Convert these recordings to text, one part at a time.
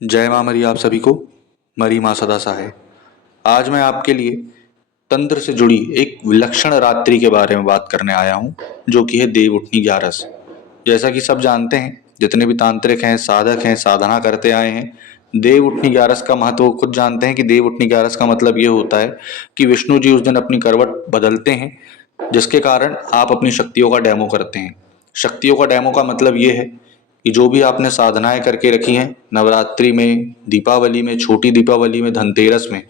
जय माँ मरी आप सभी को। मरी माँ सदा सहाय। आज मैं आपके लिए तंत्र से जुड़ी एक विलक्षण रात्रि के बारे में बात करने आया हूँ, जो कि है देव उठनी ग्यारस। जैसा कि सब जानते हैं, जितने भी तांत्रिक हैं, साधक हैं, साधना करते आए हैं, देव उठनी ग्यारस का महत्व खुद जानते हैं कि देव उठनी ग्यारस का मतलब ये होता है कि विष्णु जी उस दिन अपनी करवट बदलते हैं, जिसके कारण आप अपनी शक्तियों का डेमो करते हैं। शक्तियों का डेमो का मतलब ये है कि जो भी आपने साधनाएं करके रखी हैं नवरात्रि में, दीपावली में, छोटी दीपावली में, धनतेरस में,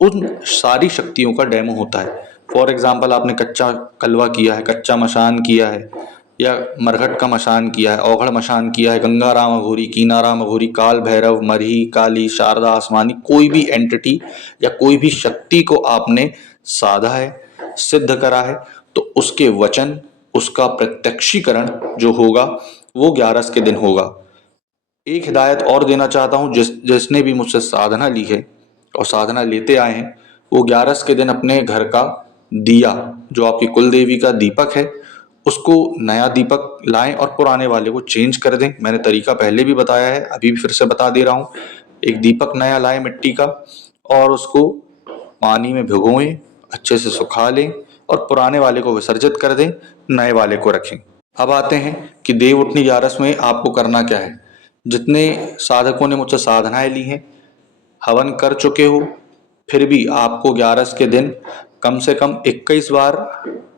उन सारी शक्तियों का डेमो होता है। फॉर एग्जाम्पल, आपने कच्चा कलवा किया है, कच्चा मशान किया है, या मरघट का मशान किया है, औघड़ मशान किया है, गंगा राम अघोरी, कीना राम अघोरी, काल भैरव, मरही, काली, शारदा, आसमानी, कोई भी एंटिटी या कोई भी शक्ति को आपने साधा है, सिद्ध करा है, तो उसके वचन, उसका प्रत्यक्षीकरण जो होगा वो ग्यारस के दिन होगा। एक हिदायत और देना चाहता हूँ, जिसने भी मुझसे साधना ली है और साधना लेते आए हैं, वो ग्यारस के दिन अपने घर का दिया, जो आपकी कुल देवी का दीपक है, उसको नया दीपक लाएं और पुराने वाले को चेंज कर दें। मैंने तरीका पहले भी बताया है, अभी भी फिर से बता दे रहा हूँ। एक दीपक नया लाएं मिट्टी का और उसको पानी में भिगोएं, अच्छे से सुखा लें और पुराने वाले को विसर्जित कर दें, नए वाले को रखें। अब आते हैं कि देव उठनी ग्यारस में आपको करना क्या है। जितने साधकों ने मुझसे साधनाएं ली हैं, हवन कर चुके हो, फिर भी आपको ग्यारस के दिन कम से कम 21 बार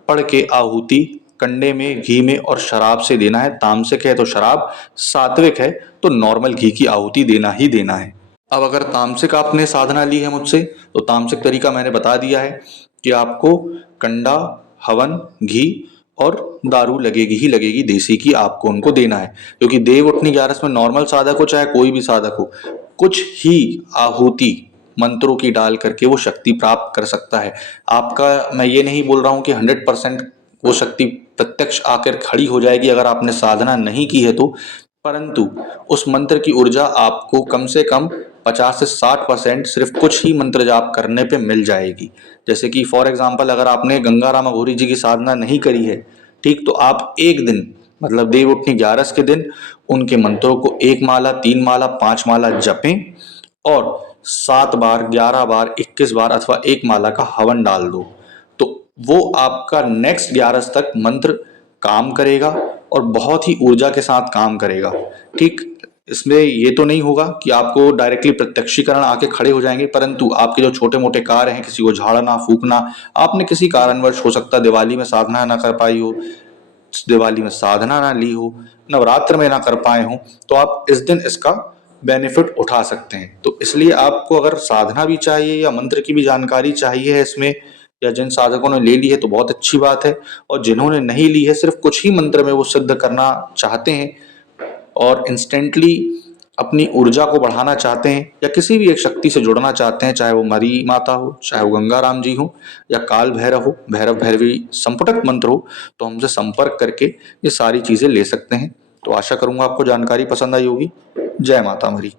पढ़ के आहुति कंडे में, घी में और शराब से देना है। तामसिक है तो शराब, सात्विक है तो नॉर्मल घी की आहुति देना ही देना है। अब अगर तामसिक आपने साधना ली है मुझसे, तो तामसिक तरीका मैंने बता दिया है कि आपको कंडा, हवन, घी और दारू लगेगी ही लगेगी, देसी की आपको उनको देना है। क्योंकि देव उठनी ग्यारस में नॉर्मल साधक हो चाहे कोई भी साधक हो, कुछ ही आहुति मंत्रों की डाल करके वो शक्ति प्राप्त कर सकता है। आपका, मैं ये नहीं बोल रहा हूँ कि 100% वो शक्ति प्रत्यक्ष आकर खड़ी हो जाएगी अगर आपने साधना नहीं की है तो, परंतु उस मंत्र की ऊर्जा आपको कम से कम 50 से 60% सिर्फ कुछ ही मंत्र जाप करने पे मिल जाएगी। जैसे कि फॉर एग्जाम्पल, अगर आपने गंगा राम अघोरी जी की साधना नहीं करी है, ठीक, तो आप एक दिन, मतलब देव उठनी ग्यारस के दिन, उनके मंत्रों को 1 माला, 3 माला, 5 माला जपें और 7 बार, 11 बार, 21 बार अथवा 1 माला का हवन डाल दो। तो वो आपका नेक्स्ट ग्यारस तक मंत्र काम करेगा और बहुत ही ऊर्जा के साथ काम करेगा। ठीक, इसमें ये तो नहीं होगा कि आपको डायरेक्टली प्रत्यक्षीकरण आके खड़े हो जाएंगे, परंतु आपके जो छोटे मोटे कार्य हैं, किसी को झाड़ना, फूकना, आपने किसी कारणवश, हो सकता है दिवाली में साधना ना कर पाई हो, दिवाली में साधना ना ली हो, नवरात्र में ना कर पाए हो, तो आप इस दिन इसका बेनिफिट उठा सकते हैं। तो इसलिए आपको अगर साधना भी चाहिए या मंत्र की भी जानकारी चाहिए है इसमें, या जिन साधकों ने ले ली है तो बहुत अच्छी बात है, और जिन्होंने नहीं ली है, सिर्फ कुछ ही मंत्र में वो सिद्ध करना चाहते हैं और इंस्टेंटली अपनी ऊर्जा को बढ़ाना चाहते हैं, या किसी भी एक शक्ति से जुड़ना चाहते हैं, चाहे वो मरी माता हो, चाहे वो गंगा राम जी हो, या काल भैरव हो, भैरव भैरवी संपुटक मंत्र हो, तो हमसे संपर्क करके ये सारी चीजें ले सकते हैं। तो आशा करूंगा आपको जानकारी पसंद आई होगी। जय माता मरी।